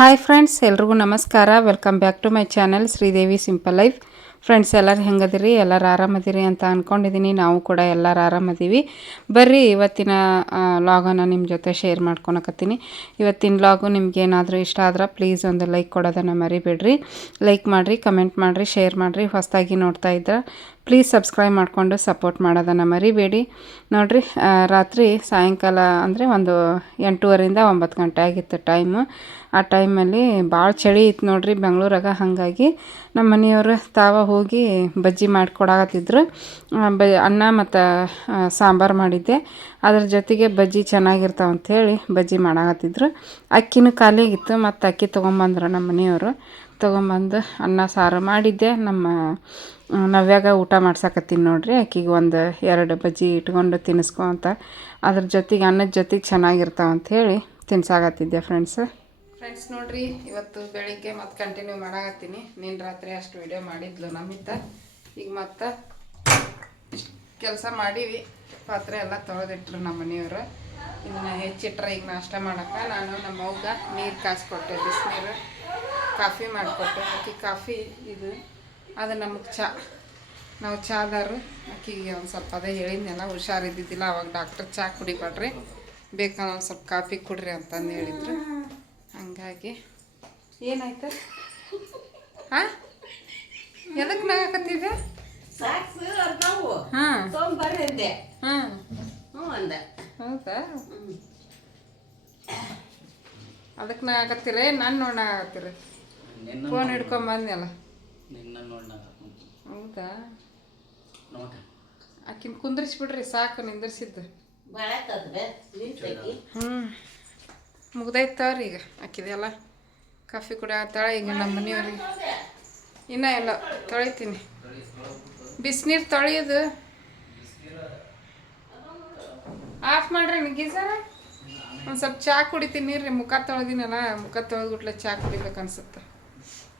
Hi friends ಎಲ್ರಿಗೂ ನಮಸ್ಕಾರ. Welcome back to my channel Sridevi simple life friends ಎಲ್ಲರೂ ಹೆಂಗದಿರಿ? ಎಲ್ಲರೂ ಆರಾಮದಿರಿ ಅಂತ ಅಂದ್ಕೊಂಡಿದ್ದೀನಿ ನಾವು ಕೂಡ ಎಲ್ಲರೂ ಆರಾಮದೀವಿ. ಬರ್ರಿ, ಇವತ್ತಿನ ಲಾಗನ್ನು ನಿಮ್ಮ ಜೊತೆ ಶೇರ್ ಮಾಡ್ಕೊಳಕತ್ತೀನಿ. ಇವತ್ತಿನ ಲಾಗು ನಿಮ್ಗೆ ಏನಾದರೂ ಇಷ್ಟ ಆದ್ರೆ ಪ್ಲೀಸ್ ಒಂದು ಲೈಕ್ ಕೊಡೋದನ್ನು ಮರಿಬೇಡ್ರಿ. ಲೈಕ್ ಮಾಡಿರಿ ಕಮೆಂಟ್ ಮಾಡಿರಿ ಶೇರ್ ಮಾಡಿರಿ. ಹೊಸದಾಗಿ ನೋಡ್ತಾ ಇದ್ರೆ ಪ್ಲೀಸ್ ಸಬ್ಸ್ಕ್ರೈಬ್ ಮಾಡಿಕೊಂಡು ಸಪೋರ್ಟ್ ಮಾಡೋದನ್ನು ಮರಿಬೇಡಿ. ನೋಡಿರಿ ರಾತ್ರಿ ಸಾಯಂಕಾಲ ಅಂದರೆ ಒಂದು ಎಂಟೂವರೆಯಿಂದ ಒಂಬತ್ತು ಗಂಟೆ ಆಗಿತ್ತು ಟೈಮು ಆ ಟೈಮಲ್ಲಿ ಭಾಳ ಚಳಿ ಇತ್ತು ನೋಡಿರಿ ಬೆಂಗಳೂರಾಗ, ಹಾಗಾಗಿ ನಮ್ಮ ಮನೆಯವರು ತಾವ ಹೋಗಿ ಬಜ್ಜಿ ಮಾಡಿಕೊಡಕತ್ತಿದ್ರು. ಬ, ಅನ್ನ ಮತ್ತು ಸಾಂಬಾರು ಮಾಡಿದ್ದೆ. ಅದ್ರ ಜೊತೆಗೆ ಬಜ್ಜಿ ಚೆನ್ನಾಗಿರ್ತಾವೆ ಅಂಥೇಳಿ ಬಜ್ಜಿ ಮಾಡಾಕತ್ತಿದ್ರು. ಅಕ್ಕಿನೂ ಖಾಲಿಯಾಗಿತ್ತು, ಮತ್ತು ಅಕ್ಕಿ ತೊಗೊಂಬಂದ್ರು ನಮ್ಮ ಮನೆಯವರು. ತೊಗೊಂಬಂದು ಅನ್ನ, ಸಾರು ಮಾಡಿದ್ದೆ. ನಮ್ಮ ನವ್ಯಾಗ ಊಟ ಮಾಡ್ಸಕತ್ತೀನಿ ನೋಡ್ರಿ, ಅಕ್ಕಿಗೆ ಒಂದು ಎರಡು ಬಜ್ಜಿ ಇಟ್ಕೊಂಡು ತಿನ್ನಿಸ್ಕೊ ಅಂತ. ಅದ್ರ ಜೊತೆಗೆ ಅನ್ನದ ಜೊತೆಗೆ ಚೆನ್ನಾಗಿರ್ತಾವೆ ಅಂಥೇಳಿ ತಿನ್ಸಾಕತ್ತಿದ್ದೆ ಫ್ರೆಂಡ್ಸ್ ಫ್ರೆಂಡ್ಸ್ ನೋಡ್ರಿ, ಇವತ್ತು ಬೆಳಿಗ್ಗೆ ಮತ್ತೆ ಕಂಟಿನ್ಯೂ ಮಾಡಾಕತ್ತೀನಿ. ನಿನ್ನ ರಾತ್ರಿ ಅಷ್ಟು ವಿಡಿಯೋ ಮಾಡಿದ್ಲು ನಮ್ಮಿಂದ ಈಗ ಮತ್ತೆ ಕೆಲಸ ಮಾಡೀವಿ. ಪಾತ್ರೆ ಎಲ್ಲ ತೊಳೆದಿಟ್ರು ನಮ್ಮ ಮನೆಯವರು. ಇದನ್ನ ಹೆಚ್ಚಿಟ್ರೆ ಈಗ ನಾಷ್ಟ ಮಾಡಕ್ಕೆ. ನಾನು, ನಮ್ಮ ಅವ್ಗ ನೀರು ಕಾಸ್ಕೊಟ್ಟೆ, ಬಿಸಿನೀರು ಕಾಫಿ ಮಾಡಿಕೊಟ್ಟೆ. ಆಕಿ ಕಾಫಿ ಇದು ಅದು ನಮಗೆ ಚಾ. ನಾವು ಚಾದಾರು. ಆಕಿಗೆ ಒಂದು ಸ್ವಲ್ಪ ಅದೇ ಹೇಳಿದ್ನೆಲ್ಲ ಹುಷಾರಿದ್ದಿದ್ದಿಲ್ಲ ಅವಾಗ ಡಾಕ್ಟರ್ ಚಾ ಕುಡಿಬೇಡ್ರಿ. ಬೇಕಾದ್ರೆ ಒಂದು ಸ್ವಲ್ಪ ಕಾಫಿ ಕುಡ್ರಿ ಅಂತಂದು ಹೇಳಿದ್ರು. ಹಂಗಾಗಿ. ಏನಾಯ್ತು? ಹಾಂ? ಎದಕ್ಕೆ ನಾಗಕತ್ತಿದ್ದೆ ಸಾಕ್ಸ್ ಅರ್ತಾವು ಹಾಂ. ತೊಗೊಂಬರ್ರಿ ಅಂದೆ. ಹಾಂ. ಹ್ಞೂ ಅಂದ. ಹೌದಾ? ಅದಕ್ಕೆ ನಾಗತ್ತೀರಿ ನಾನು ನೋಡಾಕತ್ತೀರಿ ಫೋನ್ ಹಿಡ್ಕೊಂಬಂದ್ನಲ್ಲ ಹೌದಾ? ಆಕಿನ ಕುಂದ್ರಿಸ್ಬಿಡ್ರಿ ಸಾಕು ನಿಂದ್ರಿಸಿದ್ದು. ಹ್ಮ್. ಹ್ಞೂ ಮುಗ್ದೈತವ್ರಿ ಈಗ. ಹಾಕಿದೆಯಲ್ಲ ಕಾಫಿ ಕೂಡ ಆತಾಳೆ ಈಗ ನಮ್ಮ ಮನೆಯವ್ರಿಗೆ. ಇನ್ನೂ ಎಲ್ಲ ತೊಳಿತೀನಿ. ಬಿಸಿನೀರು ತೊಳೆಯೋದು. ಆಫ್ ಮಾಡ್ರಿ ಗೀಸರ ಒಂದು ಸ್ವಲ್ಪ ಚಹಾ ಕುಡಿತೀನಿ ರೀ ಮುಖ ತೊಳೆದಿನಲ್ಲ, ಮುಖ ತೊಳೆದ್ಬಿಟ್ಲೆ ಚಹಾ ಕುಡಿಬೇಕು ಅನ್ಸುತ್ತೆ.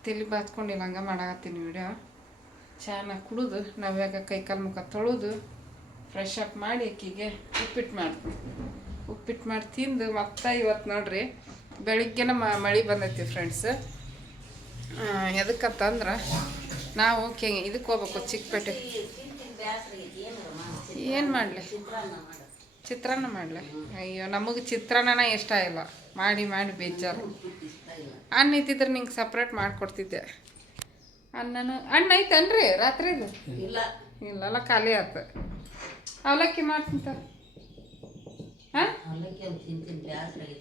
ತಲೆ ಬಾತ್ಕೊಂಡಿಲ್ಲ, ಹಂಗೆ ಮಾಡಾಕತ್ತೀನಿ ವಿಡಿಯೋ. ಚಾನ ಕುಡಿದು ನಾವ್ಯಾಗ ಕೈಕಾಲು ಮುಖ ತೊಳೆದು ಫ್ರೆಶ್ ಅಪ್ ಮಾಡಿ ಅಕ್ಕಿಗೆ ಉಪ್ಪಿಟ್ಟು ಮಾಡ್ತೀನಿ. ಉಪ್ಪಿಟ್ಟು ಮಾಡಿ ತಿಂದು ಮತ್ತೆ ಇವತ್ತು ನೋಡ್ರಿ ಬೆಳಿಗ್ಗೆನ ಮ ಮಳೆ ಬಂದೈತಿ ಫ್ರೆಂಡ್ಸ್ ಎದಕ್ಕಂತಂದ್ರೆ ನಾವು ಕೆ ಇದಕ್ಕೆ ಹೋಗ್ಬೇಕು ಚಿಕ್ಕಪೇಟೆ. ಏನು ಮಾಡಲಿ? ಚಿತ್ರಾನ್ನ ಮಾಡಲಿ. ಅಯ್ಯೋ ನಮಗೆ ಚಿತ್ರಾನ್ನನ ಇಷ್ಟ ಇಲ್ಲ. ಮಾಡಿ ಮಾಡಿ ಬೇಜಾರು. ಅನ್ನ ಇದ್ದಿದ್ರೆ ನಿಂಗೆ ಸಪ್ರೇಟ್ ಮಾಡಿಕೊಡ್ತಿದ್ದೆ. ಅನ್ನನು ಅಣ್ಣ ಐತನ್ರಿ ರಾತ್ರಿದು? ಇಲ್ಲ. ಇಲ್ಲಲ್ಲ ಖಾಲಿ ಆಯ್ತು ಅವಲಕ್ಕಿ ಮಾಡ್ತೀನಿ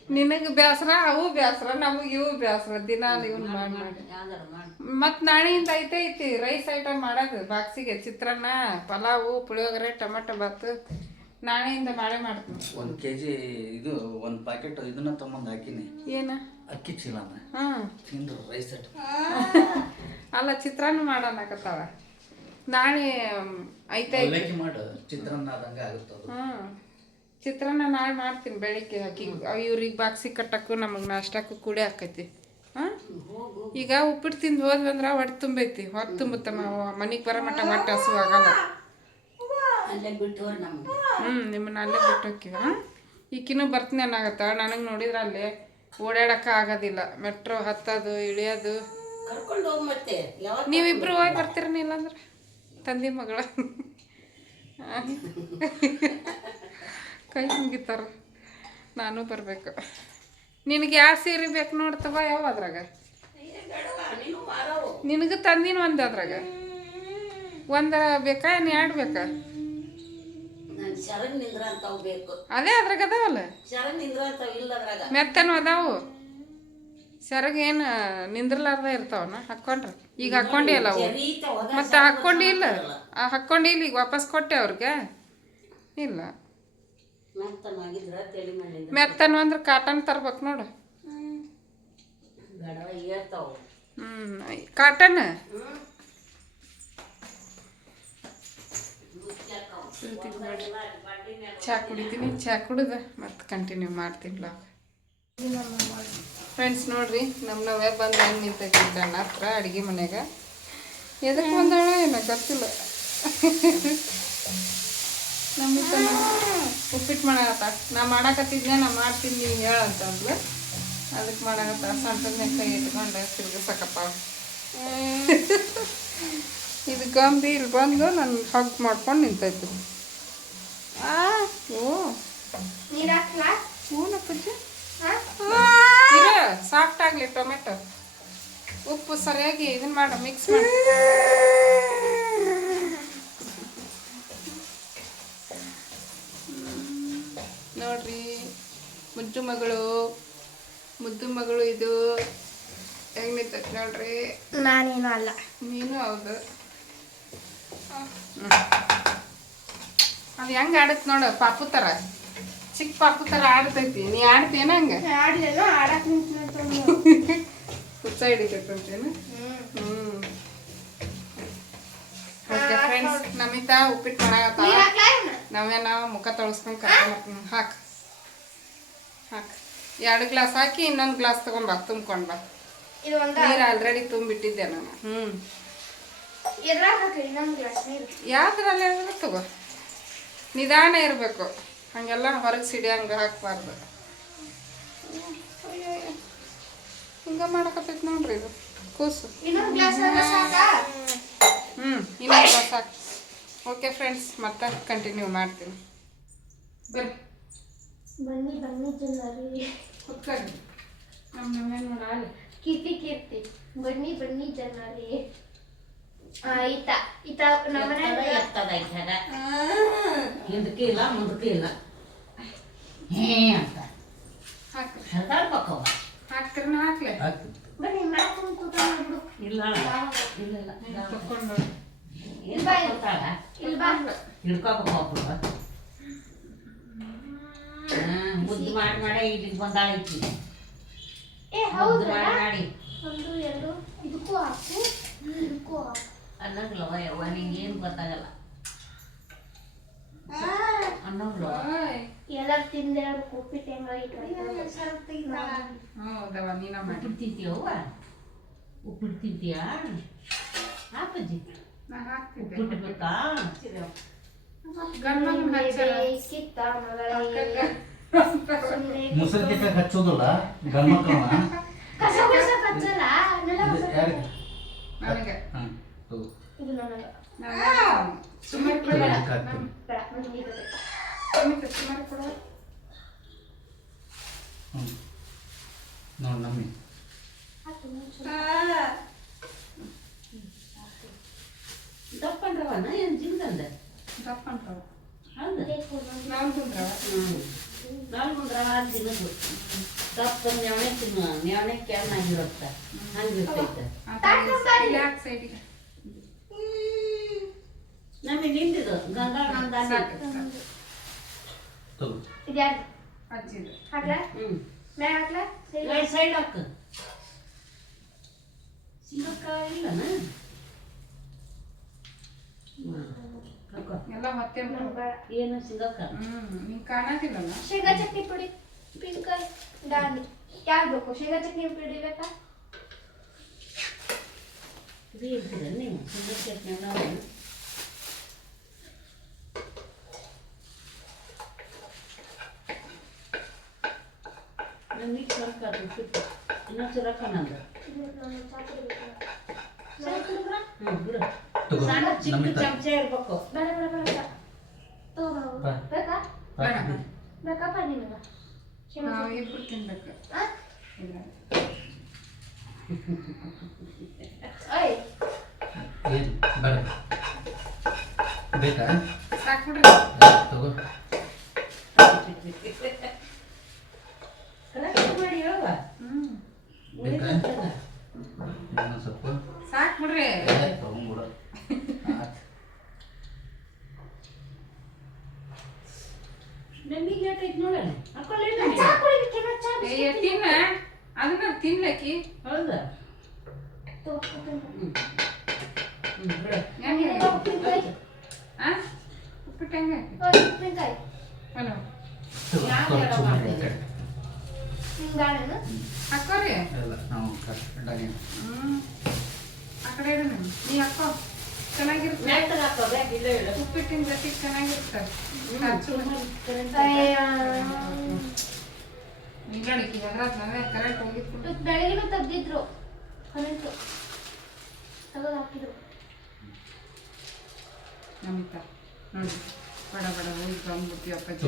ನಿನಗೆ ಬೇಸರ ಅವು ಬೇಸರ ನಮಗೆ ಇವು ಬೇಸರ ದಿನ ಇವನ್ ಮಾಡಿ ಮಾಡಿ. ಮತ್ ನಾಳೆಯಿಂದ ಐತೆ ಐತಿ ರೈಸ್ ಐಟಮ್ ಮಾಡೋದು ಬಾಕ್ಸಿಗೆ ಚಿತ್ರಾನ್ನ ಪಲಾವು ಪುಳಿಯೋಗರೆ ಟೊಮೆಟೊ ಬಾತ್. ನಾಳೆಯಿಂದ ಮಾಡೇ ಮಾಡ್ತೀನಿ. ಒಂದು ಕೆಜಿ ಇದು ಒಂದು ಪ್ಯಾಕೆಟ್ ಇದನ್ನ ತೊಗೊಂಬಂದು ಹಾಕಿನಿ. ಏನ? ಅಕ್ಕಿ ಚೀಲನ. ಹಾಂ. ತಿಂದ್ರು ರೈಸ್ ಅಲ್ಲ ಚಿತ್ರಾನ್ನ ಮಾಡೋಣಕತ್ತಾವ ನಾಳೆ ಐತೆ ಮಾಡು ಚಿತ್ರಾನ್ನ ಆದಂಗ ಆಗುತ್ತೆ ಅದು ಹಾಂ ಚಿತ್ರಾನ್ನ ನಾಳೆ ಮಾಡ್ತೀನಿ ಬೆಳಿಗ್ಗೆ ಹಾಕಿ. ಇವ್ರಿಗೆ ಬಾಕ್ಸಿಗೆ ಕಟ್ಟಕ್ಕೂ ನಮಗೆ ನಾಷ್ಟಕ್ಕೂ ಕೂಡಿ ಹಾಕೈತಿ ಹಾಂ? ಈಗ ಉಪ್ಪಿಟ್ಟು ತಿಂದು ಹೋದ್ವಂದ್ರೆ ಹೊಟ್ಟೆ ತುಂಬೈತಿ. ಹೊಟ್ಟೆ ತುಂಬುತ್ತಮ್ಮ ಮನೆಗೆ ಬರೋ ಮಟ್ಟ ಹೊಟ್ಟೆ ಹಸು ಆಗಲ್ಲ. ಹ್ಞೂ ನಿಮ್ಮನ್ನ ಅಲ್ಲೇ ಬಿಟ್ಟು ಹೋಕ್ಕಿವ. ಹಾಂ? ಈಕಿನೂ ಬರ್ತೀನಿ ಅನ್ನಾಗತ್ತ. ನನಗೆ ನೋಡಿದ್ರೆ ಅಲ್ಲಿ ಓಡಾಡಕ್ಕೆ ಆಗೋದಿಲ್ಲ. ಮೆಟ್ರೋ ಹತ್ತೋದು ಇಳಿಯೋದು. ನೀವಿಬ್ರು ಹೋಗಿ ಬರ್ತೀರ ಇಲ್ಲಾಂದ್ರೆ? ತಂದೆ ಮಗಳ. ಕೈ ಮುಗಿತಾರ. ನಾನು ಬರಬೇಕು. ನಿನಗೆ ಯಾವ ಸೀರೆ ಬೇಕು ನೋಡ್ತವ ಯಾವ ಅದ್ರಾಗ? ನಿನಗೆ ತಂದಿನ ಒಂದು ಅದ್ರಾಗ. ಒಂದ ಬೇಕಾ ಏನು ಎರಡು ಬೇಕಾ? ಅದೇ ಅದ್ರಾಗ ಅದಾವಲ್ಲ? ಮೆತ್ತನು ಅದಾವು. ಸೆರಗ ಏನು ನಿಂದ್ರಲಾರ್ದ ಇರ್ತಾವನ? ಹಾಕ್ಕೊಂಡ್ರೆ ಈಗ ಹಾಕೊಂಡಿ ಅಲ್ಲ ಅವು. ಮತ್ತೆ ಹಾಕೊಂಡಿಲ್ಲ ಇಲ್ಲ. ಆ, ಹಾಕ್ಕೊಂಡಿ ಇಲ್ಲ ಈಗ ವಾಪಸ್ ಕೊಟ್ಟೆ ಅವ್ರಿಗೆ. ಇಲ್ಲ. ಮೆತ್ತನು ಅಂದ್ರೆ ಕಾಟನ್ ತರ್ಬೇಕು ನೋಡು. ಹ್ಞೂ ಕಾಟನ್ ಚಹಾ ಕುಡಿತೀನಿ ಚಹಾ ಕುಡಿದ ಮತ್ತೆ ಕಂಟಿನ್ಯೂ ಮಾಡ್ತೀನಿ ಬ್ಲಾಗ್ ಫ್ರೆಂಡ್ಸ್ ನೋಡ್ರಿ ನಮ್ಮ ನಾವೇ ಬಂದು ಹೆಂಗೆ ನಿಂತೈತಿ ಅಣ್ಣ ಹತ್ರ ಅಡುಗೆ ಮನ್ಯಾಗ ಎದಕ್ಕೆ ಬಂದಾಳ ಏನೋ ಗೊತ್ತಿಲ್ಲ. ನಮ್ಮ ಉಪ್ಪಿಟ್ಟು ಮಾಡಕತ್ತ. ನಾ ಮಾಡಾಕತ್ತಿದ್ದೆ ನಾ ಮಾಡ್ತೀನಿ ನೀವು ಹೇಳಂತಂದ್ಲು ಅದಕ್ಕೆ ಮಾಡಾಕತ್ತ. ಸೊಂಟದ ಕೈ ಇಟ್ಕೊಂಡು ತಿರುಗಿಸಕಪ್ಪ. ಇದು ಗಂಬಿ ಇಲ್ಲಿ ಬಂದು ನನ್ನ ಹಗ್ ಮಾಡ್ಕೊಂಡು ನಿಂತೈತಿ. ಓ ಹೂನಪ್ಪಜ್ಜಿ? ಸಾಫ್ಟ್ ಆಗಲಿ ಟೊಮೆಟೊ. ಉಪ್ಪು ಸರಿಯಾಗಿ ಇದನ್ನ ಮಾಡ ಮಿಕ್ಸ್ ಮಾಡಿ. ನೋಡ್ರಿ. ಮುದ್ದು ಮಗಳು. ಮುದ್ದು ಮಗಳು ಇದು. ಹೆಂಗ್ ನಿಂತೈತೆ ನೋಡ್ರಿ. ನಾನೇನು ಅಲ್ಲ. ನೀನು ಹೌದು. ಅದು ಹೆಂಗ್ ಆಡತ್ ನೋಡ ಪಾಪು ತರ. ಚಿಕ್ಕ ಪಾಪು ತರ ಆಡ್ತೈತಿ. ನೀ ಆಡ್ತೇನ ಹಂಗ? ಆಡಿದೇನೋ ಆಡಕ್ ಹುಚ್ಚ ಹಿಡಿತೈತಂತೇನು? ಹ್ಮ್. ಓಕೆ ಫ್ರೆಂಡ್ಸ್ ನಮಿತಾ ಉಪ್ಪಿಟ್ಟು ಮಾಡಾಕತ್ತ? ನೀರ್ ನಾವೇ ನಾವು ಮುಖ ತೊಳಸ್ಕೊಂಡು ಕರ್ಕೊಂಡ್ ಹಾಕ್. ಹಾಕ್. ಎರಡು ಗ್ಲಾಸ್ ಹಾಕಿ ಇನ್ನೊಂದು ಗ್ಲಾಸ್ ತಗೊಂಬಾ ತುಂಬ್ಕೊಂಡು ಬಾ. ಇದು ಒಂದ ನೀರು ಆಲ್ರೆಡಿ ತುಂಬಿಟ್ಟಿದ್ದೆ ನಾನು. ಹ್ಞೂ ಎದ್ರಾಗ ಹಾಕ್ಲಿ? ಇನ್ನೊಂದ್ ಗ್ಲಾಸ್ ನೀರು. ಯಾವ್ದ್ರಲ್ಲಿ ಹೇಳಿದ್ರೆ ತಗೋ. ನಿಧಾನ ಇರಬೇಕು. ಹಂಗೆಲ್ಲ ಹೊರಗೆ ಸಿಡಿ ಹಂಗೆ ಹಾಕ್ಬಾರ್ದು. ಹಿಂಗೆ ಮಾಡಕತ್ತೈತಿ ನೋಡ್ರಿ ಇದು. ಕೂಸು. ಹ್ಞೂ ಇನ್ನೊಂದು ಗ್ಲಾಸ್ ಹಾಕಿ. ಓಕೆ ಫ್ರೆಂಡ್ಸ್ ಮತ್ತೆ ಕಂಟಿನ್ಯೂ ಮಾಡ್ತೀನಿ. ಬರ್ರಿ ಬನ್ನಿ ಬನ್ನಿ ಜನರಿ. ಕುತ್ಕೊಳ್ಳಿ ನಮ್ಮ ಮನೆ ನೋಡಾలి ಕೀರ್ತಿ ಕೀರ್ತಿ. ಬನ್ನಿ ಬನ್ನಿ ಜನರಿ. ಆ ಈತ ಈತ ನಮ್ಮನೆ ಎತ್ತದ ಐತಾಗ ಹಿಂದಕ್ಕೆ ಇಲ್ಲ ಮುಂದಕ್ಕೆ ಇಲ್ಲ. ಹೇ ಅಂತ. ಹಾಕ್ರಿ. ಹರಿದಾಡ್ಬೇಕವ ಹಾಕ್ತೀರಿ ನಾ ಹಾಕ್ಲೆ? ಬನ್ನಿ ಮ್ಯಾಕ್ ಕೂತ ಇಲ್ಲ ಇಲ್ಲ ಇಲ್ಲ. ತಕೊಂಡು ಮುದ್ದು ಮಾಡಿ ಮಾಡಿ ಇಲ್ಲಿಗೆ ಬಂದಾಳ ಏ ಹೌದಾ ಮಾಡಿ ಒಂದು ಎರಡು ಇದಕ್ಕೂ ಹಾಕು ಇದಕ್ಕೂ ಹಾಕು ಅನ್ನಂಗಿಲ್ಲವ ಯವ್ವ ನಿಂಗೆ ಏನು ಗೊತ್ತಾಗಲ್ಲ ತಿಂದೆ ಉಪ್ಪಿಟ್ಟು ಹೆಂಗಾಗಿತ್ತು ಹೌದವ ನೀನ ಮಾಡಿ ಉಪ್ಪಿಟ್ಟು ತಿಂತೀಯವ್ವ? ಉಪ್ಪಿಟ್ಟು ತಿಂತೀಯಾ? ಹಾಕಜ್ಜಿ ಉಪ್ಪಿಟ್ಟು ಬೇಕಾ ಕಿತ್ತ ಮಗಳೇ ಸುಮ್ನೆ ಮುಸಲ್ ತಿಕ್ಕ ಗಂಡ್ಮಕ್ಳನ್ನ? ಕಸ ಕಸ ನೆಲ ಕಸ ನನಗೆ. ಹಾಂ ತಗೋ ಇದು ನನಗ ಸುಮಾರು ತಗೋ, ಇದಕ್ಕೆ ಹಾಕ್ತೀನಿ. ಬೇಡ ನನಗೆ ಇದು ಬೇಕು. ಸುಮಾರು ಕೊಡುವ ಹ್ಞೂ ನೋಡಿ ನಮ್ಮಿ ಹಾಕು, ಮುಂಚೆ. ದಪ್ಪಂಡ್ರವನ ಏನು ಜಿಂದಂದ ದಪ್ಪ ಅಂತಾವ ಹೌದು ಬೇಕು ನಂಗೆ. ನಾವು ತಿಂದ್ರವ ನಾಲ್ ಮುಂದ್ರ ಆರು ದಿನದ್ದು ದಪ್ಪ ನ್ಯಾವಣೆ ತಿನ್ನು ನ್ಯಾವಣೆ ಕ್ಯಾನ್ನಾಗಿರುತ್ತೆ ಹಂಗಿರ್ತೈತೆ ಯಾಕೆ ಸೈಡಿಗೆ ನಮಗೆ ನಿಂತಿದ್ದು ಗಂಗಾ ನಂದಾನಿ ಸಾಕು ತಗೋ ಇದ್ಯಾರ್ದು? ಹಚ್ಚಿದ್ದು ಹಾಕ್ಲಾ? ಹ್ಞೂ ಮ್ಯಾಗ್ ಹಾಕ್ಲಾ? ಸರಿ. ಎರಡು ಸೈಡ್ ಹಾಕು ಸಿಂಗಕ್ಕಾಯಿ ಇಲ್ಲನ ಹಾಕೋ ಎಲ್ಲ ಹೊತ್ತೆ ನಂಗ್ ಬೇಡ. ಏನು ಸಿಂಗಕ್ಕ? ಹ್ಮ್ ನಿಂಗೆ ಶೇಂಗಾ ಚಟ್ನಿ ಪುಡಿ ಪಿಂಕಲ್ ದಾನಿ ಯಾವ್ದು ಬೇಕು? ಶೇಂಗಾ ಚಟ್ನಿ ಪುಡಿ ಬೇಕಾ? ಇದು ನೀವು? ಚಟ್ನಿ ನಾವು ನಮಗೆ ಸ್ವಲ್ಪ ಅದು ನಂದು? ಹ್ಞೂ ಬಿಡು. ಸಣ್ಣ ಚಿಕ್ಕ ಚಮಚ ಇರ್ಬೇಕು. ಬೇಡ ಬೇಡ ಬೇಡ. ಬೇಡ ತಗೋ ಬಾ. ಬೇಕಾ? ಹಾಕಿ. ಬೇಕಪ್ಪ ನಿನಗ ಶೇಂಗಾ ನಾವು ಚಟ್ನಿ. ಇಬ್ರು ತಿನ್ಬೇಕು. ಆ? ಇಲ್ಲ. ಓಯ್. ಏನು? ಬೇಡ. ಬೇಕಾ? ಸಾಕು ಬಿಡ್ರಿ ತಗೋ ಕಲೆಕ್ಟ್ ಮಾಡಿ ಹೇಳುವ ಹ್ಮ್ ಬೇಕಾ ಉಳಿದಂತಲ್ಲ. ಇನ್ನೊಂದು ಸ್ವಲ್ಪ ಸಾಕು ಬಿಡ್ರಿ ತಗೊಂಬಿಡು ನಮಗೆ ಲೇಟ್ ಐತೆ ನೋಡೋಣ ಹಾಕೊಳ್ಳೇನು ಚಾ ಕುಡಿಲಿಕ್ಕೆ ನಾ ಚಾ ಏ ತಿನ್ನ ಅದನ್ನ ತಿನ್ಲಕ್ಕಿ ಹೌದಾ ತಗೋ, ಉಪ್ಪಿನಕಾಯಿ. ಹ್ಞೂ ಹ್ಞೂ ಬಿಡು ಹೆಂಗೆ ಇದು ಉಪ್ಪಿನಕಾಯಿ. ಆ ಉಪ್ಪಿಟ್ಟು ಹೆಂಗೆ ಓಯ್, ಉಪ್ಪಿನಕಾಯಿ. ಹಲೋ ತಗೋ ಯಾವ ತಗೋ, ಥರ ಸುಮ್ನೆ ಮಾಡ್ತೀರಿ? ಈ ಕಡೆ. ನಿಂಗ್ ಬೇಡೇನು? ಹಾಕೋರಿ ಎಲ್ಲ ನಾವು ಕರೆಕ್ಟಾಗಿ ಹ್ಮ್ ಆ ಕಡೆ ಇಡು ನೀವು ನೀ ಹಾಕೋ ಚೆನ್ನಾಗಿರುತ್ತೆ ಮ್ಯಾಕ್ದಾಗ ಹಾಕೋ ಬ್ಯಾಗ್ ಇಲ್ಲೇ ಇಡು ಉಪ್ಪಿಟ್ಟಿನ ಜೊತೆಗೆ ಚೆನ್ನಾಗಿರುತ್ತೆ ಹ್ಞೂ, ಸುಮ್ಮನೆ ಕರೆಂಟ್ ಅಯ್ಯ. ನಿಂಗಳಿಗೆ ಅದ್ರಾಗ ನಾವೇ ಕರೆಂಟ್ ಹೋಗಿತ್ತು ಇವತ್ತು ಬೆಳಗ್ಗೆನೂ ತೆಗ್ದಿದ್ರು ಕರೆಂಟು ತೆಗೆದು ಹಾಕಿದ್ರು. ನಮಿತಾ. ನೋಡಿ ಬಡ ಬಡ ಹೋಗಿ ಬಂದ್ಬಿಡ್ತೀವಿ ಅಪ್ಪಾಜಿ.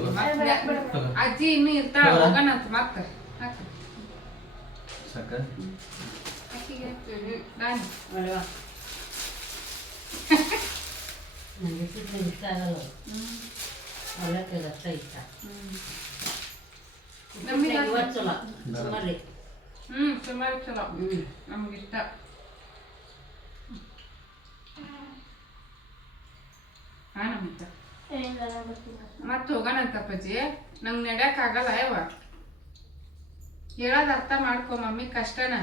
ಅಜ್ಜಿ ಇನ್ನೂ ಇರ್ತಾಳ ಹೋಗೋಣ ಅಂತ ಮತ್ತೆ ಹಾಕು. ಸಾಕ? ನನಗೆ ಇಷ್ಟ ಆಗಲ್ಲ. ಅವಲಕ್ಕಿ ಅಷ್ಟ ಇಷ್ಟ. ನಮ್ಗೆ ಇವತ್ತು ಚಲೋ. ಸುಮಾರಿ ಹ್ಮ್ ಸುಮಾರು ಚಲೋ. ಹ್ಞೂ ನಮ್ಗೆ ಇಷ್ಟ. ಹಾ ನಮಿತ. ಬರ್ತೀನಿ. ಮತ್ತೆ ಹೋಗೋಣಂತ ಅಪ್ಪಾಜಿ. ನಂಗೆ ನಡ್ಯಕ್ ಆಗಲ್ಲ ಯಾವ ಹೇಳೋದ್ ಅರ್ಥ ಮಾಡ್ಕೊ ಮಮ್ಮಿ ಕಷ್ಟನ.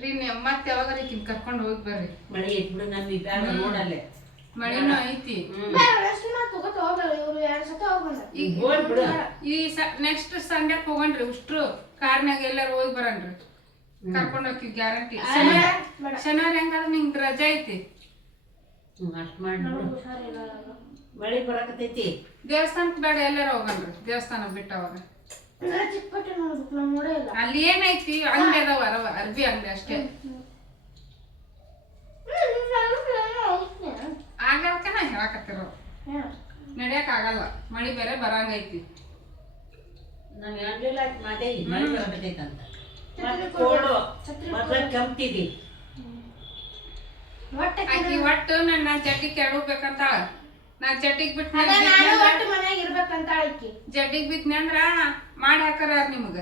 ರೀ ಮತ್ತೆ ಯಾವಾಗ ರೀ ಕರ್ಕೊಂಡು ಹೋಗಿ ಬರ್ರಿ? ಮಳೆ ಇಟ್ಬಿಡು ನಮಗೆ ಇದ್ದಾಗ ನೋಡಲ್ಲೇ ಮಳೆನೂ ಐತಿ. ಈ ನೆಕ್ಸ್ಟ್ ಸಂಡೆ ಹೋಗಣ್ರಿ ಉಷ್ಟ್ರು ಕಾರ್ನಾಗ ಎಲ್ಲಾರು ಹೋಗಿ ಬರಣ್ರಿ ಕರ್ಕೊಂಡು ಹೋಗಿ ಗ್ಯಾರಂಟಿ ಶನಿವಾರ ಹೆಂಗಾದ್ರೆ ನಿಂಗೆ ರಜಾ ಐತಿ. ಅಷ್ಟು ಮಾಡಿ. ಮಳೆ ಬರಕತೈತಿ ದೇವಸ್ಥಾನಕ್ಕೆ ಬೇಡ ಎಲ್ಲಾರ ಹೋಗಣ್ರಿ ದೇವಸ್ಥಾನ ಬಿಟ್ಟವಾಗ ಅವಾಗ ಅಲ್ಲಿ ಏನೈತಿ? ಅಂಗಡಿ ಅದಾವ ಅರವ ಅರ್ಬಿ ಅಂಗಡಿ ಅಷ್ಟೇ. ಆಗಲ್ಕ ನಾ ಹೇಳಕತ್ತಿರೋ ನಡಿಯಕ್ ಆಗಲ್ಲ. ಮಳಿ ಬೇರೆ ಬರಂಗೈತಿ. ನಾನು ಹೇಳಲಿಲ್ಲ ಮಾತೇವಿ ಮಳೆ ಮತ್ತೆ ಕೊಡು. ಮೊದ್ಲ ಆಕಿ ಒಟ್ಟು ನನ್ನ ಜಡ್ಡಿ ಕೆಡಬೇಕಂತಾಳ ನಾ ಜಡ್ಡಿಗೆ ಬಿಟ್ಟು ಮನ್ಯಾಗ ಇರ್ಬೇಕಂತ ಆಕಿ ಜಡ್ಡಿಗೆ ಬಿತ್ನಿ ಅಂದ್ರ ಮಾಡಿ ಹಾಕರ ನಿಮಗ.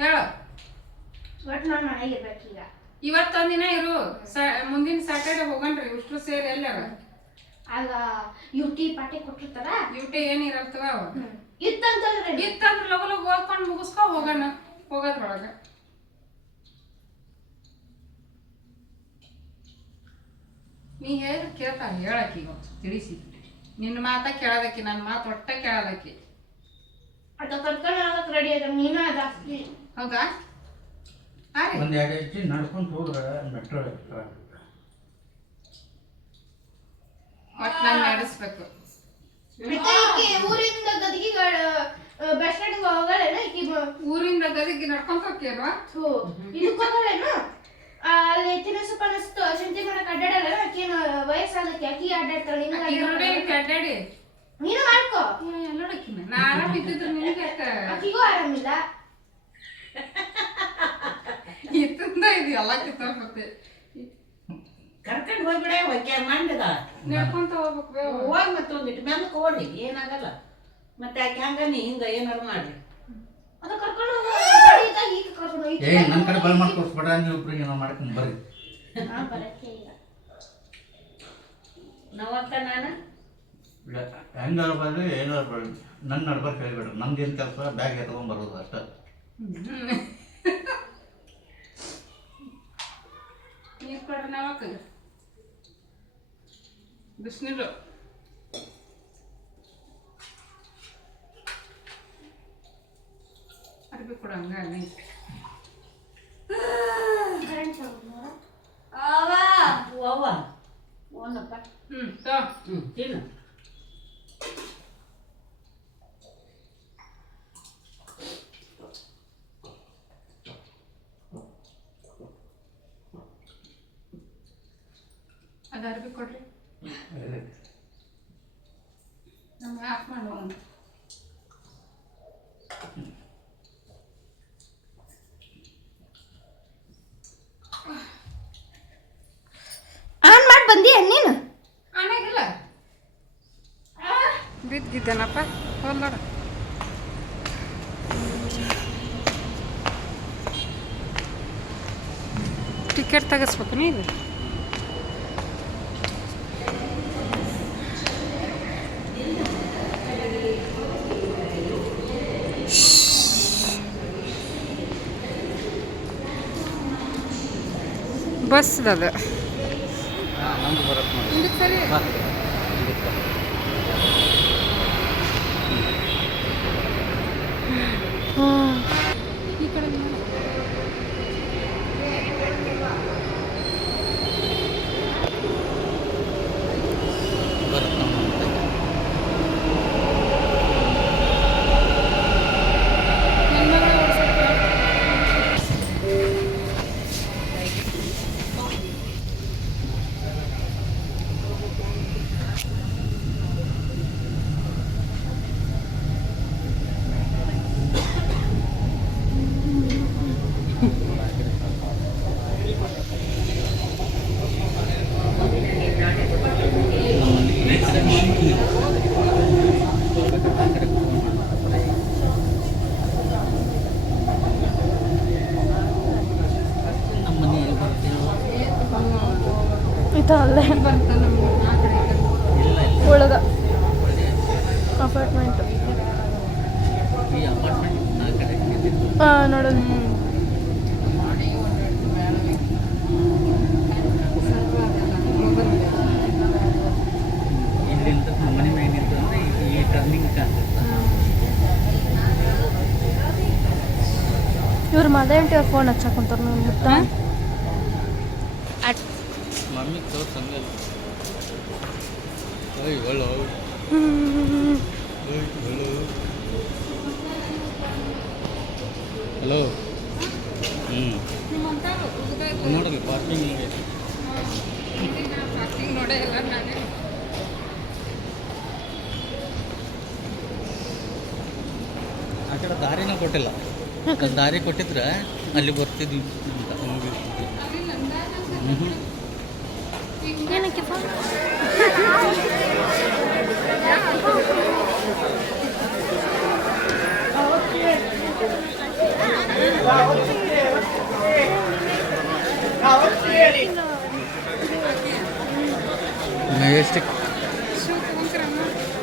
ಹೇಳು. ಒಟ್ಟು ನಾನು ಮನ್ಯಾಗ ಇರ್ಬೇಕೀಗ ಇವತ್ತೊಂದಿನ ಇರು. ಮುಂದಿನ ಸ್ಯಾಟರ್ಡೆ ಹೋಗಣ್ರಿ ಇಷ್ಟು ಸೇರಿ ಎಲ್ಲಾರ. ಆಗ ಯುಟಿ ಪಾರ್ಟಿ ಕೊಟ್ಟಿರ್ತಾರ? ಯುಟಿ ಏನ್ ಇರತ್ತವ ಇತ್ತಂತಂದ್ರೆ ಇತ್ತಂದ್ರೆ ಲಗು ಲಗು ಓದ್ಕೊಂಡು ಮುಗಿಸ್ಕೊ ಹೋಗೋಣ ಹೋಗೋದ್ರೊಳಗ. ನೀ ಹೇಳ ಕೇಳ್ತ ಹೇಳಕ್ಕೆ ಈಗ ತಿಳಿಸಿ ನಿನ್ನ ಮಾತ ಕೇಳೋದಕ್ಕೆ ನನ್ನ ಮಾತು ಒಟ್ಟ ಕೇಳೋದಕ್ಕೆ. ಅದ ಕರ್ಕೊಂಡು ಹೋಗಕ್ಕೆ ರೆಡಿ ಅದ ನೀನ ಜಾಸ್ತಿ ಹೌದಾ? ಆರೆ ಒಂದು ಎರಡು ಹೆಜ್ಜೆ ನಡ್ಕೊಂಡು ಹೋದ್ರೆ ಮೆಟ್ರೋ ಒಟ್ಟು ನಾನು ನಡೆಸ್ಬೇಕು. ಊರಿಂದ ಗದಗಿ ಬಸ್ ಸ್ಟ್ಯಾಂಡ್ ಹೋಗಲೇನ ಈಕಿ ಊರಿಂದ ಗದಿಗೆ ನಡ್ಕೊಂತ ಹೋಗ್ತೀಯಲ್ವಾ? ಅಲ್ಲಿ ತಿನಸು ಪನಸ್ತು ಚಿಂತೆ ಮಾಡಕ್ ಅಡ್ಡಾಡಲ್ಲ ಆಕಿನ ವಯಸ್ಸಾಗತ್ತೆ ಅಕ್ಕಿ ಅಡ್ಡಾಡ್ತಾಳೆ ನಿನಗ್ ಅಡ್ಡಾಡಿ ನೀನು ಮಾಡ್ಕೋ. ಎಲ್ಲೋಡಕ್ಕಿನ ನಾ ಆರಾಮ ಇದ್ದಿದ್ರೆ ನಿನಗೆ ಯಾಕ ಆಕಿಗೂ ಆರಾಮಿಲ್ಲ. ಇತ್ತಂದ ಇದು ಎಲ್ಲ ಕಿತ್ತೋಗ್ಬತ್ತೆ ಕರ್ಕೊಂಡು ಹೋಗ್ಬಿಡ ಹೊಕ್ಕೆ ಮಂಡದ? ನಡ್ಕೊಂತ ಹೋಗ್ಬೇಕು. ಹೋಗಿ ಮತ್ತೆ ಒಂದಿಟ್ಟು ಮೇಲೆ ಕೋಡಿ ಏನಾಗಲ್ಲ. ಮತ್ತೆ ಆಕೆ ಹಂಗ ನೀ ಹಿಂಗ ಏನಾರು ಮಾಡ್ರಿ. ಅದು ಕರ್ಕೊಂಡು ಹೋಗಿ. ಕರ್ಕೊಂಡು ಹೋಗಿ. ಏ ನನ್ನ ಕಡೆ ಬಲ್ ಮಾಡ್ಕೊಡ್ಸ್ಬೇಡ ನೀವು ಇಬ್ರು ಏನೋ ಮಾಡ್ಕೊಂಡು ಬರ್ರಿ. ನಾವಕ್ಕ ನಾನು ಹೆಂಗಾರ ಬರ್ರಿ ಏನಾರು ಬರ್ರಿ ನನ್ನ ನಡ್ಬರ್ಕ್ ಹೇಳ್ಬೇಡ್ರಿ ನಮ್ದೇನು ಕೆಲಸ ಬ್ಯಾಗ್ ಎತ್ಕೊಂಡ್ ಬರೋದು ಅಷ್ಟೇ. ನೀರ್ ಕೊಡ್ರಿ ನಾವಕ್ಕ. ಬಿಸಿನೀರು. ಅರ್ಬಿ ಕೊಡು ಹಂಗ ಅಲ್ಲಿ ಕರೆಂಟ್ ಹೋಗ್ನೋಡ. ಅವ್ವ ಓನಪ್ಪ ಹ್ಮ್ ತೋ ಹ್ಞೂ ತಿನ್ನು ಅದು ಅರ್ಬಿ ಕೊಡ್ರಿ ನಮ್ಗೆ ಆಫ್ ಮಾಡೋಣ ಆನ್ ಮಾಡಿ ಬಂದಿ ನೀನು ಆನಾಗಿಲ್ಲ ಬಿದ್ದಿದ್ದೇನಪ್ಪ ನೋಡ. ಟಿಕೆಟ್ ತೆಗಿಸ್ಬೇಕು ನೀವು ಬಸ್ Oh. ಅಂತ ಅಲ್ಲೇ ಒಳಗ. ಅಪಾರ್ಟ್ಮೆಂಟ್ ಹಾಂ ಕಾಣ್ತದೆ ಇವ್ರು ಮದೇಂಟಿ ಅವ್ರು ಫೋನ್ ಹಚ್ಚಾಕೊಂತಾರ ನೋಡಿ ತೋರ್ಸಂಗ ಓಯ್ ಒಳ್ಳೆ ಹಲೋ ಹ್ಞೂ ನೋಡಲಿ ಪಾರ್ಕಿಂಗ್ ನೋಡಿ ಆ ಕಡೆ ದಾರಿನ ಕೊಟ್ಟಿಲ್ಲ. ದಾರಿ ಕೊಟ್ಟಿದ್ರೆ ಅಲ್ಲಿ ಬರ್ತಿದ್ವಿ ಅಂತ. ಹೋಗಿರ್ತಿದ್ವಿ.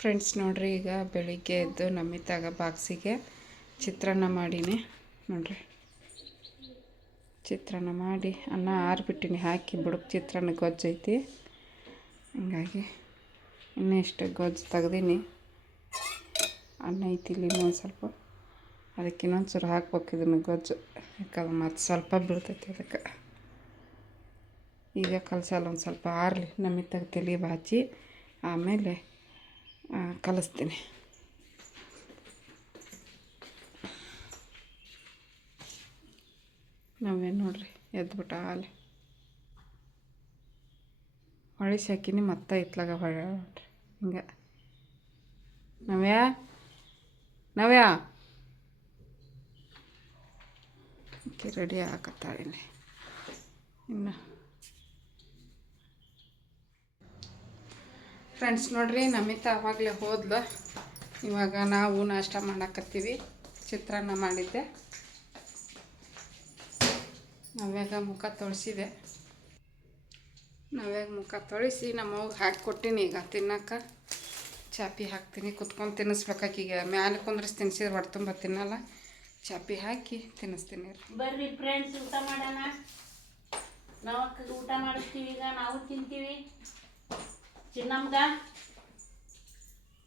ಫ್ರೆಂಡ್ಸ್ ನೋಡ್ರಿ, ಈಗ ಬೆಳಿಗ್ಗೆ ಎದ್ದು ನಮ್ಮಿತ್ತಾಗ ಬಾಕ್ಸಿಗೆ ಚಿತ್ರಾನ್ನ ಮಾಡೀನಿ. ನೋಡ್ರಿ. ಚಿತ್ರಾನ್ನ ಮಾಡಿ ಅನ್ನ ಆರಿಬಿಟ್ಟಿನಿ, ಹಾಕಿ ಬುಡಕ್ ಚಿತ್ರಾನ್ನ ಗೊಜ್ಜೈತಿ ಹಂಗಾಗಿ ಇನ್ನೂ ಇಷ್ಟು ಗೊಜ್ಜು ತೆಗ್ದೀನಿ. ಅನ್ನ ಐತಿ ಇಲ್ಲಿ ಇನ್ನೊಂದು ಸ್ವಲ್ಪ. ಅದಕ್ಕೆ ಇನ್ನೊಂದು ಚೂರು ಹಾಕ್ಬೇಕು ಇದನ್ನು ಗೊಜ್ಜು. ಯಾಕಂದ್ರೆ ಮತ್ತು ಸ್ವಲ್ಪ ಬೀಳ್ತೈತಿ ಅದಕ್ಕೆ. ಈಗ ಕಲಸಲ್ಲ, ಒಂದು ಸ್ವಲ್ಪ ಆರಲಿ. ನಮಿತಾಗ ತಲೆ ಬಾಚಿ ಆಮೇಲೆ ಕಲಿಸ್ತೀನಿ. ನಾವೇನು ನೋಡ್ರಿ, ಎದ್ಬಿಟ್ಟ ಹಾಲು. ಹೊಳಿಸಿ ಹಾಕಿನಿ ಮತ್ತೆ ಇತ್ಲಾಗ ಹೊಳೆ ನೋಡ್ರಿ ಹಿಂಗೆ. ನವ್ಯಾ? ನವ್ಯಾ? ಓಕೆ ರೆಡಿ ಹಾಕತ್ತಾಳಿನಿ ಇನ್ನು ಫ್ರೆಂಡ್ಸ್ ನೋಡ್ರಿ, ನಮಿತ ಆವಾಗಲೇ ಹೋದ್ಲು. ಇವಾಗ ನಾವು ನಾಷ್ಟ ಮಾಡಕತ್ತೀವಿ. ಚಿತ್ರಾನ್ನ ಮಾಡಿದ್ದೆ. ನಾವ್ಯಾಗ ಮುಖ ತೊಳಿಸಿದೆ. ನಾವ್ಯಾಗ ಮುಖ ತೊಳಿಸಿ ನಮ್ಮವ್ಗೆ ಹಾಕಿ ಕೊಟ್ಟಿನಿ ಈಗ. ತಿನ್ನಕ್ಕೆ ಚಾಪಿ ಹಾಕ್ತೀನಿ. ಕುತ್ಕೊಂಡು ತಿನ್ನಿಸ್ಬೇಕಾಕೀಗ ಮ್ಯಾಲೆ ಕುಂದ್ರಿಸಿ ತಿನ್ಸಿದ್ರೆ ಹೊಟ್ಟೆ ತುಂಬ ತಿನ್ನಲ್ಲ. ಚಾಪಿ ಹಾಕಿ ತಿನ್ನಿಸ್ತೀನಿ ಬರ್ರಿ ಫ್ರೆಂಡ್ಸ್ ಊಟ ಮಾಡೋಣ. ನಾವು ಊಟ ಮಾಡಿಸ್ತೀವಿ ಈಗ ನಾವು ತಿಂತೀವಿ. ಚಿನ್ನಮ್ಮಗ?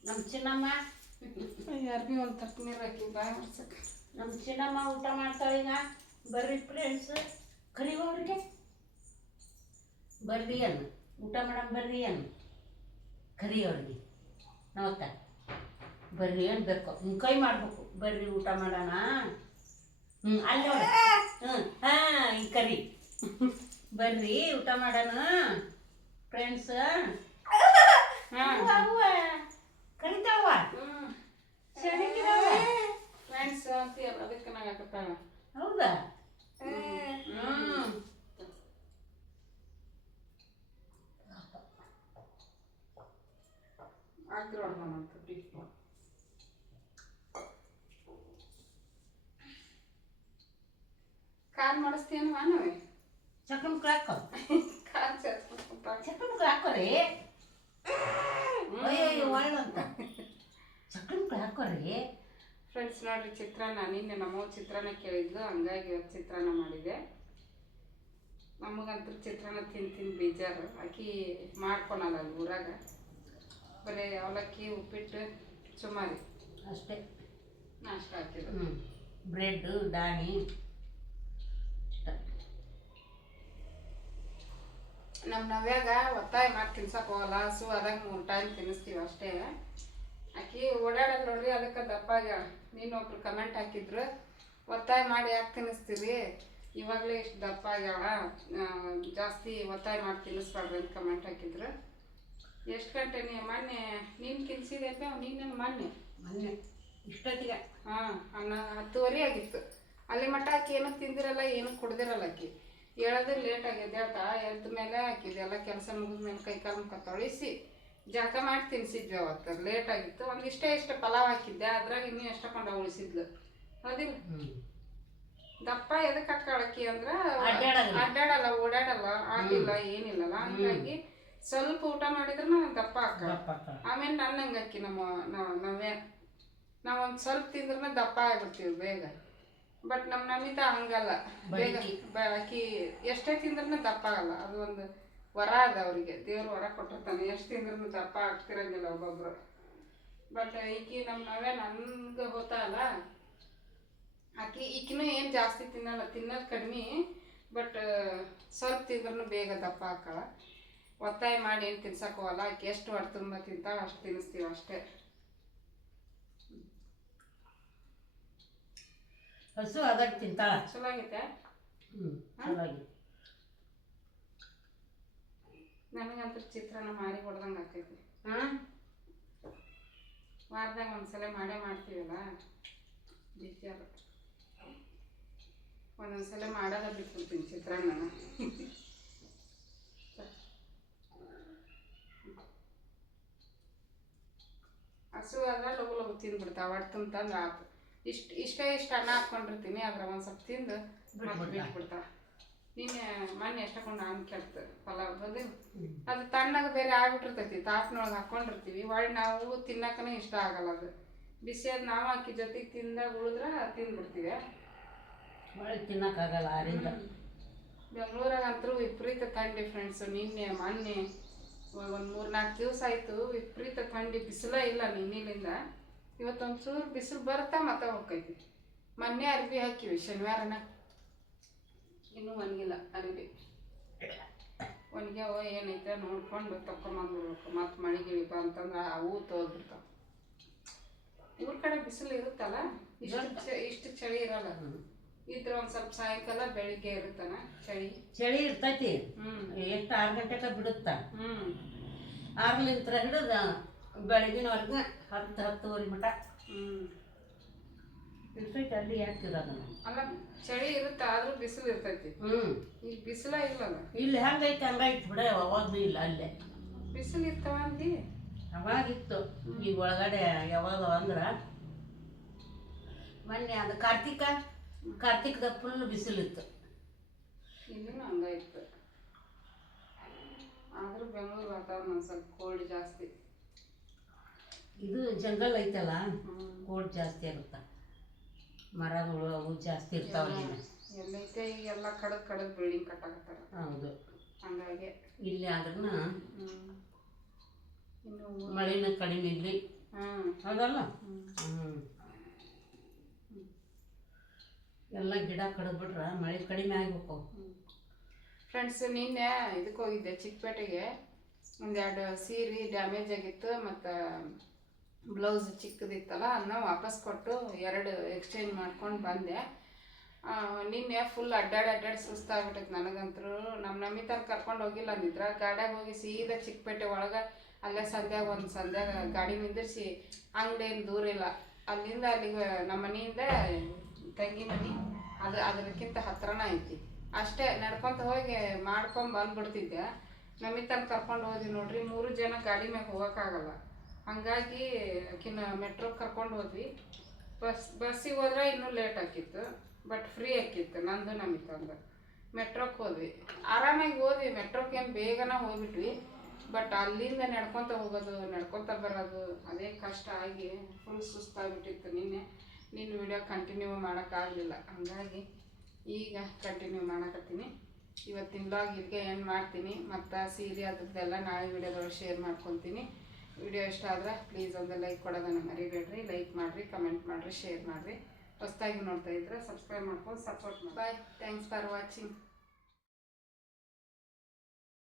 ನಮ್ಮ ಚಿನ್ನಮ್ಮ? ಯಾರಿಗೂ ಒಂದು ತಪ್ಪು ನೀರು ಹಾಕಿ ಬಾಯ್ ಮಾಡ್ಸಕ್ಕೆ ನಮ್ಮ ಚಿನ್ನಮ್ಮ ಊಟ ಮಾಡ್ತಾಳೆ ಈಗ. ಬರ್ರಿ ಫ್ರೆಂಡ್ಸ್ ಕರಿವ ಅವ್ರಿಗೆ ಬರ್ರಿ ಅನ್ನು ಊಟ ಮಾಡಕ್ಕೆ ಬರ್ರಿ ಅನ್ನು ಕರಿ ಅವ್ರಿಗೆ ನಾವತ್ತ. ಬರ್ರಿ ಏನು ಬೇಕು ಹಿಂಗೆ ಕೈ ಮಾಡ್ಬೇಕು. ಬರ್ರಿ ಊಟ ಮಾಡೋಣ. ಹ್ಞೂ ಅಲ್ಲಿ ಹ್ಞೂ ಹಾಂ ಕರಿ. ಬರ್ರಿ ಊಟ ಮಾಡೋಣ. ಫ್ರೆಂಡ್ಸ್ ಕರಿತಾವ ಫ್ರೆಂಡ್ಸ್ ಹೌದಾ ಹ್ಞೂ ಆಗ್ರಹ ಅಂತ ಕಾರ್ ನಾನು ನಾವೇ? ಚಕ್ಕನ್ ಹಾಕೋ. ಕಾರ್ ಸೇರ್ಸ್ಕೊಂತ ಚಕ್ಕನ್ ಹಾಕೋರಿ ಅಯ್ಯೋ ಒಳ್ಳಂತ ಚಕ್ಕನ್ ಹಾಕೋರಿ ಫ್ರೆಂಡ್ಸ್ ನೋಡ್ರಿ ಚಿತ್ರಾನ್ನ ನಿನ್ನೆ ನಮ್ಮವ್ವ ಚಿತ್ರಾನ್ನ ಕೇಳಿದ್ಲು ಹಂಗಾಗಿ ಇವತ್ತು ಚಿತ್ರಾನ್ನ ಮಾಡಿದೆ. ನಮಗಂತೂ ಚಿತ್ರಾನ್ನ ತಿಂದು ತಿಂದು ಬೇಜಾರು. ಆಕಿ ಮಾಡ್ಕೊಳಲ್ಲ ಅಲ್ಲಿ ಊರಾಗ. ಬರೀ ಅವಲಕ್ಕಿ ಉಪ್ಪಿಟ್ಟು ಸುಮಾರಿ. ಅಷ್ಟೇ. ನಾಷ್ಟ ಹಾಕಿದ್ರು ಬ್ರೆಡ್ಡು ಡಾಣಿ ನಮ್ಮ ನವ್ಯಾಗ ಒತ್ತಾಯ ಮಾಡಿ ತಿನ್ಸಕ್ಕೆ ಹೋಗಲ್ಲ ಹಸು ಅದಾಗ ಮೂರು ಟೈಮ್ ತಿನ್ನಿಸ್ತೀವಿ ಅಷ್ಟೇ. ಆಕಿ ಓಡಾಡಲ್ಲ ನೋಡ್ರಿ ಅದಕ್ಕೆ ದಪ್ಪ ಆಗ್ಯಾಳ. ನೀನು ಒಬ್ರು ಕಮೆಂಟ್ ಹಾಕಿದ್ರು ಒತ್ತಾಯ ಮಾಡಿ ಯಾಕೆ ತಿನ್ನಿಸ್ತೀರಿ? ಇವಾಗಲೇ ಇಷ್ಟು ದಪ್ಪ ಆಗ್ಯಾಳ. ಜಾಸ್ತಿ ಒತ್ತಾಯ ಮಾಡಿ ತಿನ್ನಿಸ್ಬಾರ್ದು ಅಂತ ಕಮೆಂಟ್ ಹಾಕಿದ್ರು. ಎಷ್ಟು ಗಂಟೆ ನೀ ಮೊನ್ನೆ ನೀನು ತಿನ್ಸಿದೆ ನೀನು ಮೊನ್ನೆ? ಮೊನ್ನೆ. ಇಷ್ಟೊತ್ತಿಗೆ. ಹಾಂ ಅನ್ನ ಹತ್ತುವರೆ ಆಗಿತ್ತು. ಅಲ್ಲಿ ಮಟ್ಟ ಆಕಿ ಏನೂ ತಿಂದಿರಲ್ಲ ಏನೂ ಕುಡ್ದಿರಲ್ಲ ಆಕಿ. ಹೇಳೋದು ಲೇಟ್ ಆಗಿದೆ ಹೇಳ್ತಾ ಎದ್ದ ಮೇಲೆ ಹಾಕಿದೆ ಎಲ್ಲ ಕೆಲಸ ಮುಗಿದ ಮೇಲೆ ಕೈ ಕಾಲು ಮುಖ ತೊಳಿಸಿ ಜಾಕ ಮಾಡಿ ತಿನ್ಸಿದ್ವಿ ಅವತ್ತು. ಲೇಟ್ ಆಗಿತ್ತು. ಒಂದಿಷ್ಟೇ ಇಷ್ಟ ಪಲಾವ್ ಹಾಕಿದ್ದೆ. ಅದ್ರಾಗ ಇನ್ನೂ ಎಷ್ಟಕೊಂಡ ಉಳಿಸಿದ್ಲು. ಹೌದಿಲ್ಲ? ದಪ್ಪ ಎದಕ್ಕೆ ಹಾಕಾಳಕಿ ಅಂದ್ರೆ ಅಡ್ಡಾಡಲ್ಲ. ಓಡಾಡಲ್ಲ ಆಗಿಲ್ಲ ಏನಿಲ್ಲಲ್ಲ. ಹಂಗಾಗಿ ಸ್ವಲ್ಪ ಊಟ ಮಾಡಿದ್ರು ದಪ್ಪ ಹಾಕ ಆಮೇಲೆ ನನ್ನ ಅಕ್ಕಿ ನಮ್ಮ ನಾವ್- ನಾವೊಂದು ನಾವು ಒಂದು ಸ್ವಲ್ಪ ತಿಂದ್ರೆ ದಪ್ಪ ಆಗ್ಬಿಡ್ತೀವಿ ಬೇಗ. ಬಟ್ ನಮ್ಮ ನಮಿತಾ ಹಂಗಲ್ಲ. ಬೇಗ ಎಷ್ಟೇ ತಿಂದ್ರೂ ದಪ್ಪ ಆಗಲ್ಲ ಅದು ಒಂದು ವರ ಅದ ಅವರಿಗೆ. ದೇವ್ರ ವರ ಕೊಟ್ಟಿರ್ತಾನೆ. ಎಷ್ಟು ತಿಂದ್ರೂ ದಪ್ಪ ಆಗ್ತಿರಂಗಿಲ್ಲ ಒಬ್ಬೊಬ್ರು. ಬಟ್ ಈಕಿ ನಮ್ಮ ನಾವೇ ನನ್ಗೆ ಗೊತ್ತಲ್ಲ. ಆಕಿ ಈಕಿನೂ ಏನು ಜಾಸ್ತಿ ತಿನ್ನಲ್ಲ. ತಿನ್ನೋದು ಕಡಿಮೆ. ಬಟ್ ಸ್ವಲ್ಪ ತಿಂದ್ರೂ ಬೇಗ ದಪ್ಪ ಹಾಕಲ್ಲ ಒತ್ತಾಯ ಮಾಡಿ ಏನು ತಿನ್ಸಕ್ಕೆ ಹೋಗಲ್ಲ. ಆಕೆ ಎಷ್ಟು ಹೊಟ್ಟೆ ತುಂಬ ತಿಂತಾಳೆ ಅಷ್ಟು ತಿನ್ನಿಸ್ತೀವಿ ಅಷ್ಟೇ. ಹಸು ಅದಾಗ ತಿಂತಾಳ. ಚಲೋ ಆಗೈತೆ ಹ್ಞೂ ನನಗಂತೂ ಚಿತ್ರಾನ್ನ ಮಾಡಿ ಹೊಡ್ದಂಗೆ ಆಗ್ತೈತಿ ಹಾಂ? ವಾರದಾಗ ಒಂದ್ಸಲ ಮಾಡೇ ಮಾಡ್ತೀವಲ್ಲ? ಅದು ಒಂದೊಂದ್ಸಲ ಮಾಡೋದ ಬಿಟ್ಬಿಡ್ತೀನಿ ಚಿತ್ರಾನ್ನ ಹಸು ಆದ್ರೆ ಲಗು ಲಗು ತಿಂದ್ಬಿಡ್ತಾವ ತುಂಬ ತಂದು ಆತು. ಇಷ್ಟು ಇಷ್ಟೇ ಇಷ್ಟು ಅನ್ನ ಹಾಕ್ಕೊಂಡಿರ್ತೀನಿ ಅದ್ರ ಒಂದು ಸ್ವಲ್ಪ ತಿಂದು ಮತ್ತೆ ಬಿಟ್ಬಿಡ್ತಾವ ನಿನ್ನೆ ಮೊನ್ನೆ ಎಷ್ಟಕೊಂಡು ನಾನು ಕೇಳ್ತ ಪಲಾವ್ ಬಂದು ಅದು ತಣ್ಣಗೆ ಬೇರೆ ಆಗ್ಬಿಟ್ಟಿರ್ತೈತಿ ತಾಟ್ನೊಳಗೆ ಹಾಕ್ಕೊಂಡಿರ್ತೀವಿ ಹೊಳ್ಳಿ ನಾವು ತಿನ್ನಕ್ಕನೇ ಇಷ್ಟ ಆಗಲ್ಲ ಅದು. ಬಿಸಿ ಅದು ನಾವು ಹಾಕಿ ಜೊತೆಗೆ ತಿಂದಾಗ ಉಳಿದ್ರೆ ತಿಂದ್ಬಿಡ್ತೀವಿ. ಹೊಳೆ ತಿನ್ನಕ್ಕಾಗಲ್ಲ ಆರಿಂದ ವಿಪರೀತ ಥಂಡಿ ಫ್ರೆಂಡ್ಸು ನಿನ್ನೆ ಮೊನ್ನೆ ಒಂದು ಮೂರು ನಾಲ್ಕು ದಿವಸ ಆಯಿತು ವಿಪರೀತ ಥಂಡಿ ಬಿಸಿಲೇ ಇಲ್ಲ ನಿನ್ನಿಲಿಂದ. ಇವತ್ತೊಂಚೂರು ಬಿಸಿಲು ಬರ್ತಾ ಮತ್ತೆ ಹೋಗ್ತೈತಿ. ಮೊನ್ನೆ ಅರ್ವಿ ಹಾಕಿವಿ ಶನಿವಾರನ. ಇನ್ನೂ ಒಣಗಿಲ್ಲ ಅರ್ವಿ. ಒಣಗ್ಯಾವ ಏನೈತೆ ನೋಡ್ಕೊಂಡು ತಕೊಂಬಂದ್ಬಿಡ್ಬೇಕು. ಮತ್ತೆ ಮಳೆ ಅಂತಂದ್ರೆ ಆ ಅವು ತೋದ್ಬಿಡ್ತಾವ ಇವ್ರ ಕಡೆ ಬಿಸಿಲು ಇರುತ್ತಲ್ಲ ಇಷ್ಟು ಇಷ್ಟು ಚಳಿ ಇರಲ್ಲ. ಇದ್ರ ಒಂದು ಸ್ವಲ್ಪ ಸಾಯಂಕಾಲ ಬೆಳಿಗ್ಗೆ ಇರುತ್ತಾನ ಚಳಿ. ಚಳಿ ಇರ್ತೈತಿ. ಹ್ಮ್. ಎಷ್ಟು ಆರು ಗಂಟೆಗೆ ಬಿಡುತ್ತಾ? ಹ್ಮ್. ಆರ್ಲಿಂತ್ರ ಹಿಡಿದು ಬೆಳಗಿನವರೆಗೂ ಹತ್ತು ಹತ್ತುವರೆ ಮಟ ಇರ್ತೈತೆ ಅಲ್ಲಿ ಯಾಕೆ ಇರೋದು ಅಲ್ಲ ಚಳಿ ಇರುತ್ತೆ ಆದ್ರೂ ಬಿಸಿಲು ಇರ್ತೈತಿ. ಹ್ಞೂ ಈಗ ಬಿಸಿಲ ಇಲ್ಲಲ್ಲ. ಇಲ್ಲಿ ಹೆಂಗೈತೆ ಹಂಗೈತಿ ಬಿಡ ಅವಾಗೂ ಇಲ್ಲ ಅಲ್ಲೇ. ಬಿಸಿಲು ಇರ್ತಾವ ಅಂದಿ? ಅವಾಗಿತ್ತು. ಈಗ ಒಳಗಡೆ ಯಾವಾಗ ಅಂದ್ರೆ ಮೊನ್ನೆ ಅದು ಕಾರ್ತಿಕ ಕಾರ್ತಿಕದ ಫುಲ್ ಬಿಸಿಲಿತ್ತು. ಇನ್ನೂ ಹಂಗಾಯ್ತು ಆದರೂ ಬೆಂಗಳೂರು ವಾತಾವರಣ ಒಂದು ಸ್ವಲ್ಪ ಕೋಲ್ಡ್ ಜಾಸ್ತಿ. ಇದು ಜಂಗಲ್ ಐತಲ್ಲ ಕೋಟ್ ಜಾಸ್ತಿ ಇರುತ್ತೆ? ಮರಗಳು ಅವು ಜಾಸ್ತಿ ಇರ್ತಾವ. ಎಲ್ಲೈತೆ ಎಲ್ಲ ಕಡಕ್ ಕಡಕ್ ಬಿಲ್ಡಿಂಗ್ ಕಟ್ಟಾಕತ್ತಾರ. ಹೌದು. ಹಂಗಾಗಿ. ಇಲ್ಲಿ ಆದ್ರೂ ಮಳೆನ ಇನ್ನು ಮಳೆನ ಕಡಿಮೆ ಇಲ್ಲಿ ಹೌದಲ್ಲ? ಹ್ಞೂ ಎಲ್ಲ ಗಿಡ ಕಡಿದ್ಬಿಟ್ರೆ ಮಳೆ ಕಡಿಮೆ ಆಗ್ಬೇಕು. ಫ್ರೆಂಡ್ಸ್ ನಿನ್ನೆ ಇದಕ್ಕೆ ಹೋಗಿದ್ದೆ ಚಿಕ್ಕಪೇಟೆಗೆ. ಒಂದೆರಡು ಸೀರೆ ಡ್ಯಾಮೇಜ್ ಆಗಿತ್ತು ಮತ್ತು ಬ್ಲೌಸ್ ಚಿಕ್ಕದಿತ್ತಲ್ಲ ಅದನ್ನ ವಾಪಸ್ ಕೊಟ್ಟು ಎರಡು ಎಕ್ಸ್ಚೇಂಜ್ ಮಾಡ್ಕೊಂಡು ಬಂದೆ. ನಿನ್ನೆ ಫುಲ್ ಅಡ್ಡಾಡಿ ಅಡ್ಡಾಡಿ ಸುಸ್ತಾಗ್ಬಿಟ್ಟೈತೆ ನನಗಂತೂ. ನಮ್ಮ ನಮಿತಾನ ಕರ್ಕೊಂಡು ಹೋಗಿಲ್ಲ ಅಂದಿದ್ರ ಗಾಡ್ಯಾಗ ಹೋಗಿ ಸೀದಾ ಚಿಕ್ಕಪೇಟೆ ಒಳಗೆ ಅಲ್ಲೇ ಸಂಧ್ಯಾಗ ಒಂದು ಸಂಧ್ಯಾಗ ಗಾಡಿ ನಿಂದಿರಿಸಿ ಅಂಗಡಿ ಏನು ದೂರ ಇಲ್ಲ. ಅಲ್ಲಿಂದ ಅಲ್ಲಿಗೆ, ನಮ್ಮ ಮನೆಯಿಂದ ತಂಗಿ ಮನೆ, ಅದು ಅದಕ್ಕಿಂತ ಹತ್ರನ ಐತಿ. ಅಷ್ಟೇ ನಡ್ಕೊಂತ ಹೋಗಿ ಮಾಡ್ಕೊಂಡು ಬಂದ್ಬಿಡ್ತಿದ್ದೆ. ನಮಿತಾನ ಕರ್ಕೊಂಡು ಹೋದ್ವಿ ನೋಡ್ರಿ, ಮೂರು ಜನ ಗಾಡಿ ಮ್ಯಾಗ ಹೋಗೋಕ್ಕಾಗಲ್ಲ ಹಂಗಾಗಿ ಆಕಿನ ಮೆಟ್ರೋ ಕರ್ಕೊಂಡು ಹೋದ್ವಿ. ಬಸ್, ಬಸ್ಸಿಗೆ ಹೋದ್ರೆ ಇನ್ನೂ ಲೇಟ್ ಆಕಿತ್ತು ಬಟ್ ಫ್ರೀ ಆಕಿತ್ತು ನಂದು ನಮಿತಂದು ಮೆಟ್ರೋಕ್ಕೆ ಹೋದ್ವಿ. ಆರಾಮಾಗಿ ಹೋದ್ವಿ ಮೆಟ್ರೋಕ್ಕೆ ಏನು ಬೇಗನ ಹೋಗ್ಬಿಟ್ವಿ ಬಟ್ ಅಲ್ಲಿಂದ ನಡ್ಕೊತ ಹೋಗೋದು, ನಡ್ಕೊತ ಬರೋದು, ಅದೇ ಕಷ್ಟ ಆಗಿ ಫುಲ್ ಸುಸ್ತಾಗ್ಬಿಟ್ಟಿತ್ತು ನಿನ್ನೆ. ನಿನ್ನ ವಿಡಿಯೋ ಕಂಟಿನ್ಯೂ ಮಾಡೋಕ್ಕಾಗಲಿಲ್ಲ ಹಂಗಾಗಿ ಈಗ ಕಂಟಿನ್ಯೂ ಮಾಡಕತ್ತೀನಿ. ಇವತ್ತಿನ ಬ್ಲಾಗ್ ಇದಕ್ಕೆ ಏನು ಮಾಡ್ತೀನಿ, ಮತ್ತು ಸೀರೆ ಅದ್ರದ್ದೆಲ್ಲ ನಾಳೆ ವಿಡಿಯೋದೊಳಗೆ ಶೇರ್ ಮಾಡ್ಕೊತೀನಿ. ವಿಡಿಯೋ ಇಷ್ಟ ಆದ್ರೆ ಪ್ಲೀಸ್ ಒಂದು ಲೈಕ್ ಕೊಡೋದನ್ನು ಮರಿಬೇಡ್ರಿ ಲೈಕ್ ಮಾಡಿರಿ ಕಮೆಂಟ್ ಮಾಡಿರಿ ಶೇರ್ ಮಾಡಿರಿ. ಹೊಸದಾಗಿ ನೋಡ್ತಾ ಇದ್ರೆ ಸಬ್ಸ್ಕ್ರೈಬ್ ಮಾಡ್ಕೊಂಡು ಸಪೋರ್ಟ್ ಮಾಡಿ. Bye thanks for watching